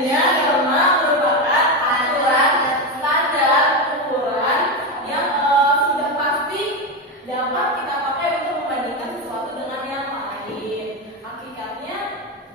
selanjutnya norma merupakan aturan standar ukuran yang sudah pasti dapat kita pakai untuk membandingkan sesuatu dengan yang lain. Hakikatnya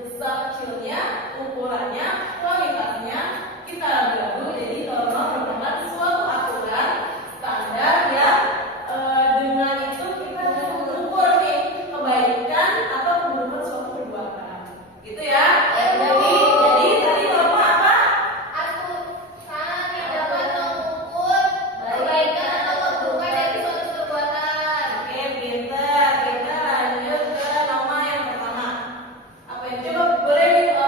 besar kecilnya, ukurannya, kualitasnya kita ragu-ragu. Jadi norma merupakan suatu aturan standar yang dengan itu kita mengukur nih kebaikan atau keburukan suatu perbuatan. Gitu ya. Jadi tadi norma apa? Aturan yang dapat mengukur kebaikan atau keburukan dari suatu perbuatan. Oke, pinter. Kita lanjut ke norma yang pertama. Apa yang coba boleh ibu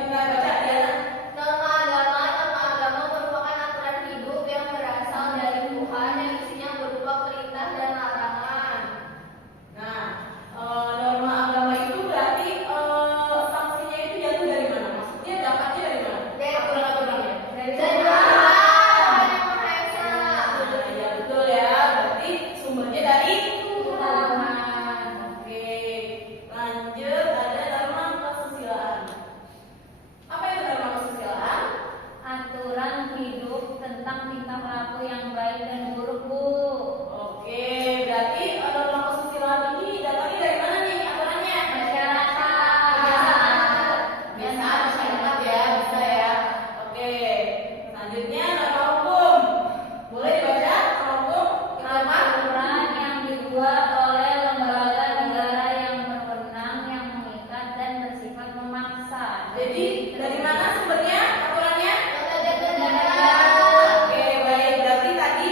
kita baca Diana? Norma agama merupakan aturan hidup yang berasal dari Tuhan yang isinya berupa perintah dan larangan. Nah, norma agama itu berarti sanksinya itu jatuh dari mana? Maksudnya dapatnya dari mana? Aturan-aturannya. Dari Tuhan yang Maha Esa. Nah, ya betul ya. Berarti sumbernya dari Tuhan. Oke, lanjut ada norma kesusilaan. Apa itu norma kesusilaan? Aturan hidup tentang tingkah laku yang baik dan buruk, Bu. Oke, berarti norma kesusilaan ini datangnya dari mana nih aturannya? Masyarakat. Biasa masyarakat ya, bisa ya. Oke, selanjutnya norma hukum. Boleh dibaca norma hukum? Apa? Aturan yang dibuat oleh lembaga negara yang berwenang, yang mengikat dan bersifat memaksa. Jadi dari mana sumbernya aturannya? Lembaga negara. Oke, baik. Berarti tadi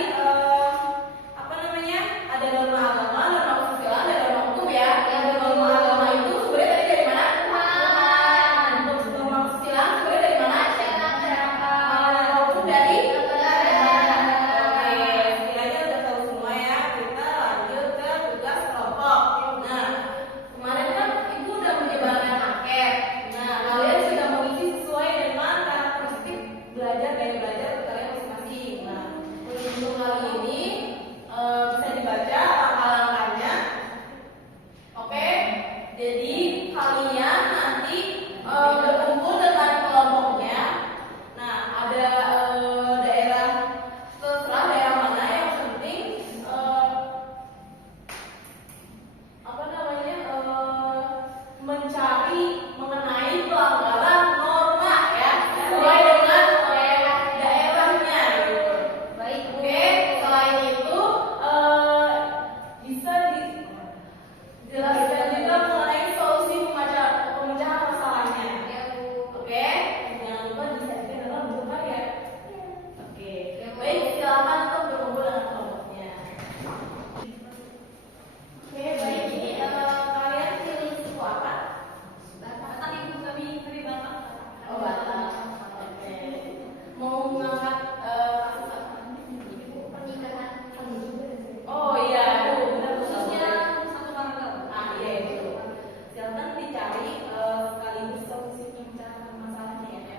apa namanya? Ada norma agama, norma kesusilaan, dan norma hukum ya. Yang norma agama itu sumbernya tadi dari mana? Tuhan. Untuk norma kesusilaan sumbernya dari mana? Norma hukum dari? Negara. Oke, sekiranya udah tahu semua ya. Kita lanjut ke tugas kelompok. Nah, kemarin kan ibu udah menyebarkan angket. Nah, kalian sudah mengisi sesuai dengan karakteristik belajar dan belajar kalian masing-masing. Nah, untuk kali ini bisa dibaca langkah-langkahnya. Oke, jadi kalian nanti berkumpul dengan kelompoknya. Nah, ada daerah terserah daerah mana yang penting apa namanya mencari mengenai pelanggaran norma ya sesuai dengan daerahnya gitu. Baik, Bu. Oke, selain itu bisa dijelaskan juga mengenai solusi pemecahan masalahnya. Oke, jangan lupa disajikan dalam bentuk karya. Oke, baik, silakan untuk berkumpul dengan kelompoknya. Oke, baik, ini kalian pilih suku apa? Batak, Ibu, kami beri Batak. Oh, Batak. Oke, mau mengangkat kasus apa? Pernikahan. Oh iya, benar Khususnya khususnya. satu marga. Iya itu. Silakan dicari sekaligus solusi pemecahan masalahnya ya.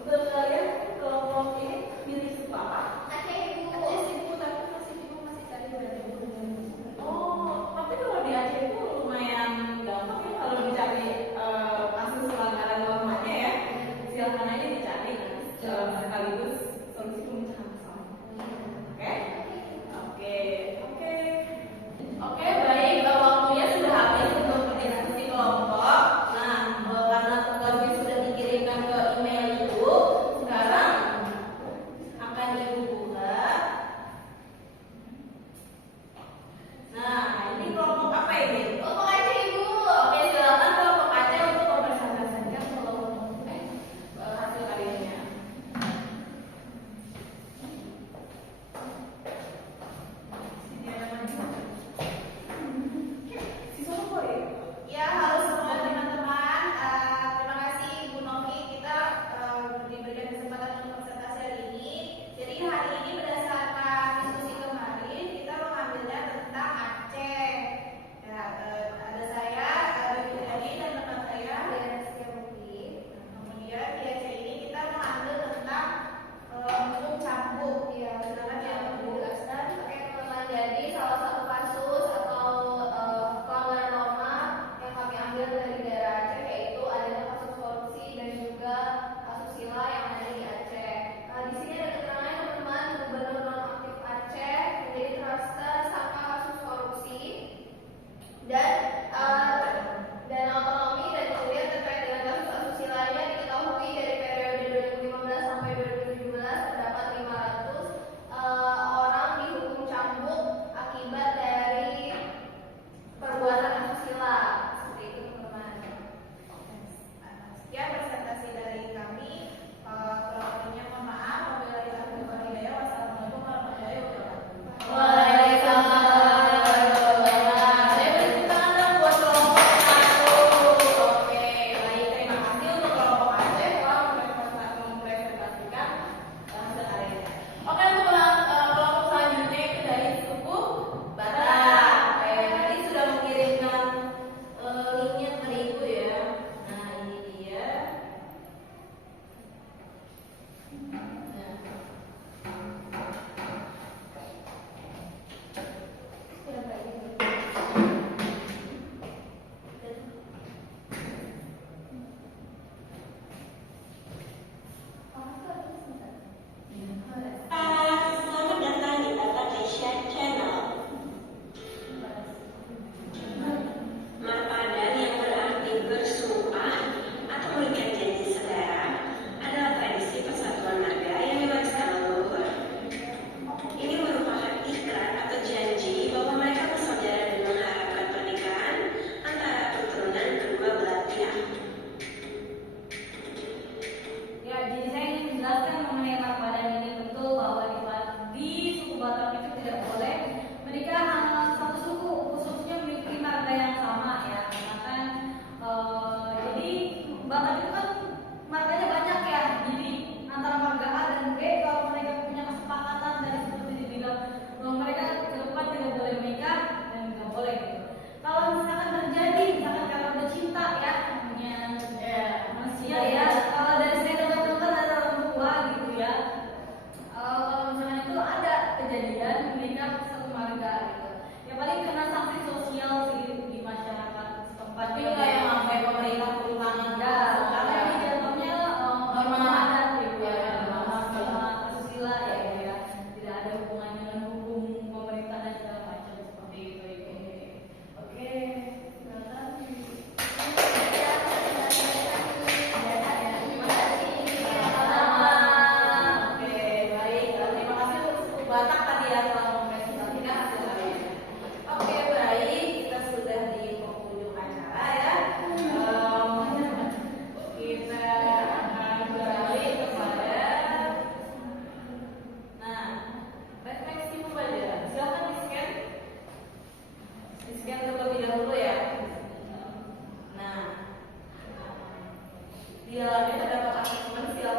Untuk kalian kelompok ini pilih suku apa? Aceh, Ibu. Oh, tapi kalau di Aceh itu lumayan gampang ya kalau dicari kasus pelanggaran normanya ya. Silakan aja dicari sekaligus solusi pemecahan masalah. Oke? Oke, oke. Oke, baik. Waktunya sudah habis untuk berdiskusi kelompok. Nah, karena tugasnya sudah dikirimkan ke email ibu, sekarang akan ibu buka. Nah, ini kelompok apa ini? Kelompok Aceh, Ibu. Oke, silakan kelompok Aceh untuk mempresentasikan hasil karyanya.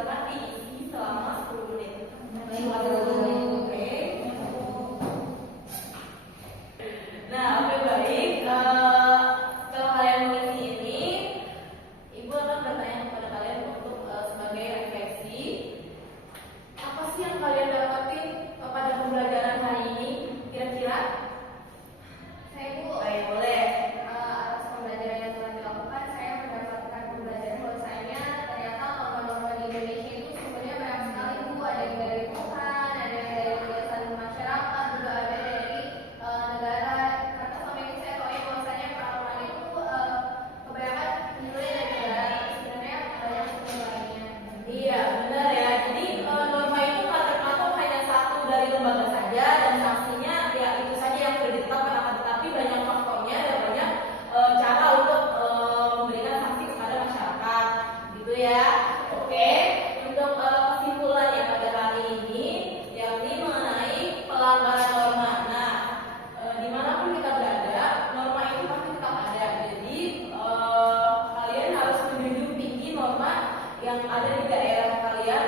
dapat diisi selama 10 menit. Oke. Nah, oke baik. Kalau kalian mengisi ini, Ibu akan bertanya kepada kalian untuk sebagai refleksi. Apa sih yang kalian dapatin pada pembelajaran hari ini? Kira-kira? Saya Bu, Baik, boleh. atas pembelajaran yang telah dilakukan, saya mendapatkan pembelajaran bahwasanya ternyata norma-norma di Indonesia itu sumbernya banyak sekali Bu. Ada yang dari Tuhan, ada yang dari kebiasaan masyarakat, juga ada dari negara. Karena selama ini saya tahu bahwasanya peraturan itu kebanyakan dimulai dari negara, tapi sebenarnya banyak sumber lainnya. Iya, benar ya. Jadi norma itu tak terpatok hanya satu dari lembaga saja dan sanksinya ya itu saja yang sudah ditetapkan, akan tetapi banyak faktornya dan banyak cara untuk memberikan sanksi kepada masyarakat, gitu ya. Oke, untuk kesimpulannya pada hari ini yakni mengenai pelanggaran norma. Nah, dimanapun kita berada, norma itu pasti tetap ada. Jadi kalian harus menjunjung tinggi norma yang ada di daerah kalian